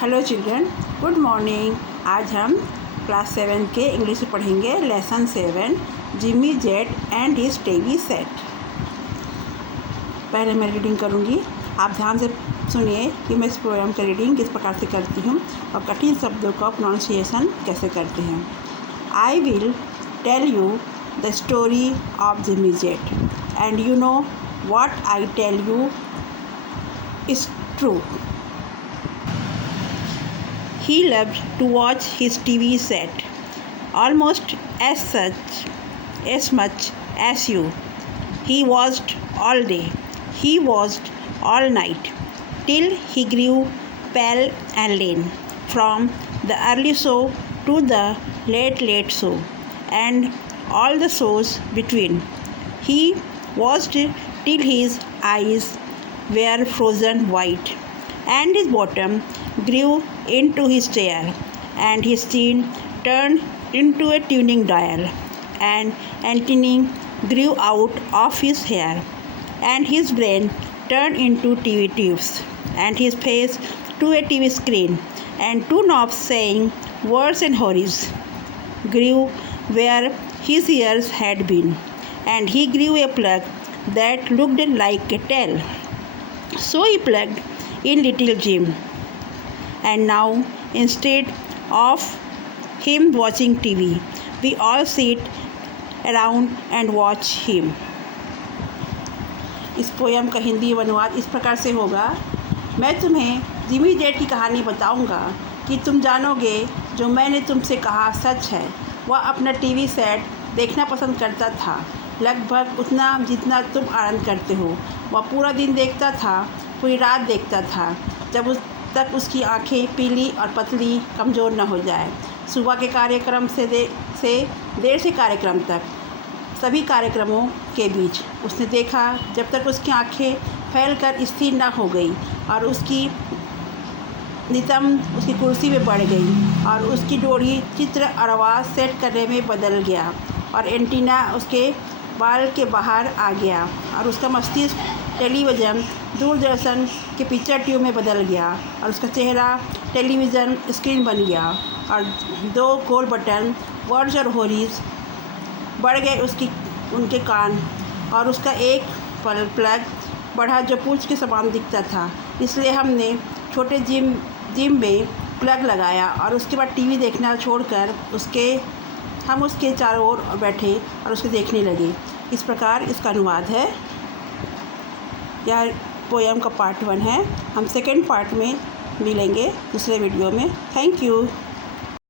Hello children, good morning. आज हम class 7 के इंग्लिश में पढ़ेंगे lesson 7 Jimmy Jet and his TV set. पहले मैं रीडिंग करूँगी, आप ध्यान से सुनिए कि मैं इस प्रोग्राम का रीडिंग किस प्रकार से करती हूँ और कठिन शब्दों का प्रोनाउंसिएशन कैसे करते हैं। I will tell you the story of Jimmy Jet and you know what I tell you is true. He loved to watch his TV set almost as much as you. He watched all day. He watched all night till he grew pale and lean from the early show to the late show and all the shows between. He watched till his eyes were frozen white, and his bottom grew into his chair, and his chin turned into a tuning dial, and antennae grew out of his hair, and his brain turned into TV tubes, and his face to a TV screen, and two knobs saying words and hurries grew where his ears had been, and he grew a plug that looked like a tail. So he plugged in little Jim, and now instead of him watching TV, we all sit around and watch him. इस poem का हिंदी अनुवाद इस प्रकार से होगा। मैं तुम्हें Jimmy jet की कहानी बताऊंगा कि तुम जानोगे जो मैंने तुमसे कहा सच है। वह अपना टीवी सेट देखना पसंद करता था, लगभग उतना जितना तुम आनंद करते हो। वह पूरा दिन देखता था, पूरी रात देखता था, जब तक उसकी आंखें पीली और पतली कमज़ोर न हो जाए। सुबह के कार्यक्रम से देर से कार्यक्रम तक, सभी कार्यक्रमों के बीच उसने देखा जब तक उसकी आंखें फैलकर स्थिर न हो गई और उसकी नितंब उसकी कुर्सी में बढ़ गई और उसकी डोरी चित्र और आवाज़ सेट करने में बदल गया और एंटीना उसके बाल के बाहर आ गया और उसका मस्तिष्क टेलीविज़न दूरदर्शन के पिक्चर ट्यूब में बदल गया और उसका चेहरा टेलीविज़न स्क्रीन बन गया और दो गोल बटन वर्ड्स और होरीज बढ़ गए उनके कान और उसका एक प्लग बढ़ा जो पूंछ के समान दिखता था। इसलिए हमने छोटे जिम में प्लग लगाया और उसके बाद टीवी देखना छोड़कर हम उसके चारों ओर बैठे और उसको देखने लगे। इस प्रकार इसका अनुवाद है। यह पोयम का पार्ट 1 है। हम सेकंड पार्ट में मिलेंगे दूसरे वीडियो में। Thank you.